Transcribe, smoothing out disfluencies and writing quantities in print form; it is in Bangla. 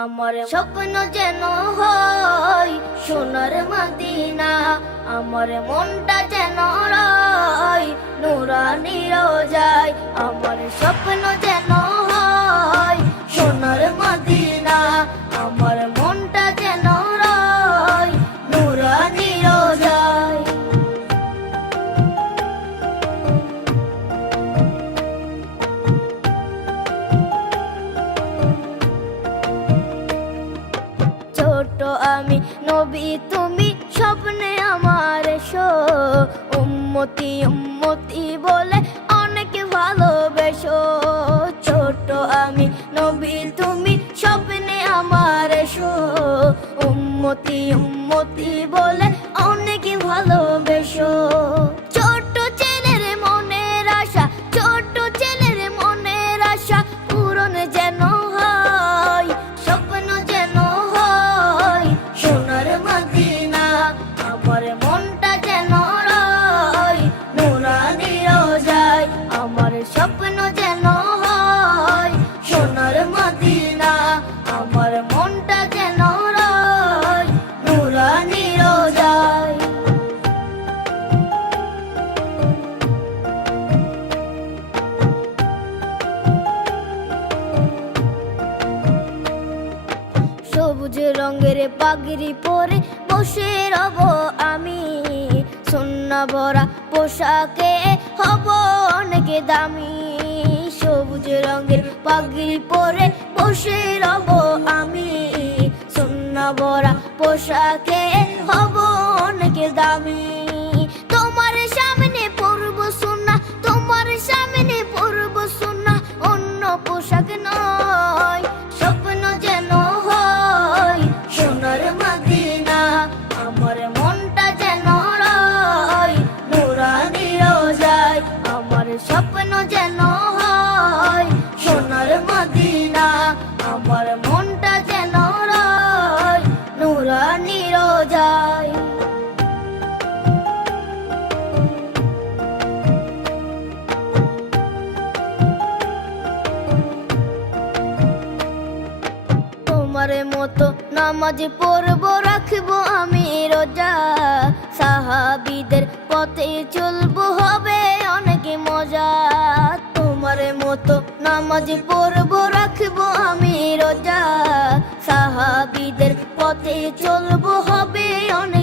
আমার স্বপ্ন যেন হয় সোনার মদিনা, আমার মনটা যেন রয় নুরানি রোজায়। আমার স্বপ্ন যেন হয় সোনার মদিনা, আমার মনটা যেন রয় নুরানি রোজায়। ছোট আমি নবী তুমি স্বপ্নে আমার এসো, উম্মতি উম্মতি বলে অনেক ভালোবেসো। ছোট আমি নবী তুমি স্বপ্নে আমার এসো, উম্মতি উম্মতি বলে অনেক ভালোবেসো। ছোট ছেলের মনের আশা, ছোট ছেলের মনের আশা পূরণ যেন হয়, স্বপ্ন যেন হয় সোনার মদিনা, আমার মনটা যেন রয় নুরানি রোজায়। আমার স্বপ্ন যেন হয় সোনার মদিনা, আমার মনটা যেন রয় নুরানি রোজায়। সবুজ রঙের পাগড়ি পরে বসে রব আমি, সোনা ভরা পোশাকে হব অনেক দামি। সবুজ রঙের পাগড়ি পরে বসে রব আমি, সোনা ভরা পোশাকে হব অনেক দামি। তোমার সামনে পরব সোনা, তোমার সামনে পরব সোনা, অন্য পোশাক নয়, স্বপ্ন যেন হয় সোনার মদিনা, আমার মনটা যেন রয় নুরানি রোজায়। আমার স্বপ্ন যেন হয় সোনার মদিনা, আমার মনটা যেন রয় নুরানি রোজায়। তোমার মতো নামাজ পড়ব রাখবো আমি রোজা, সাহাবীদের পথে চলবো হবে অনেক মজা। তোমার মতো নামাজ পড়ব রাখবো আমি রোজা, সাহাবীদের পথে চলবো হবে অনেক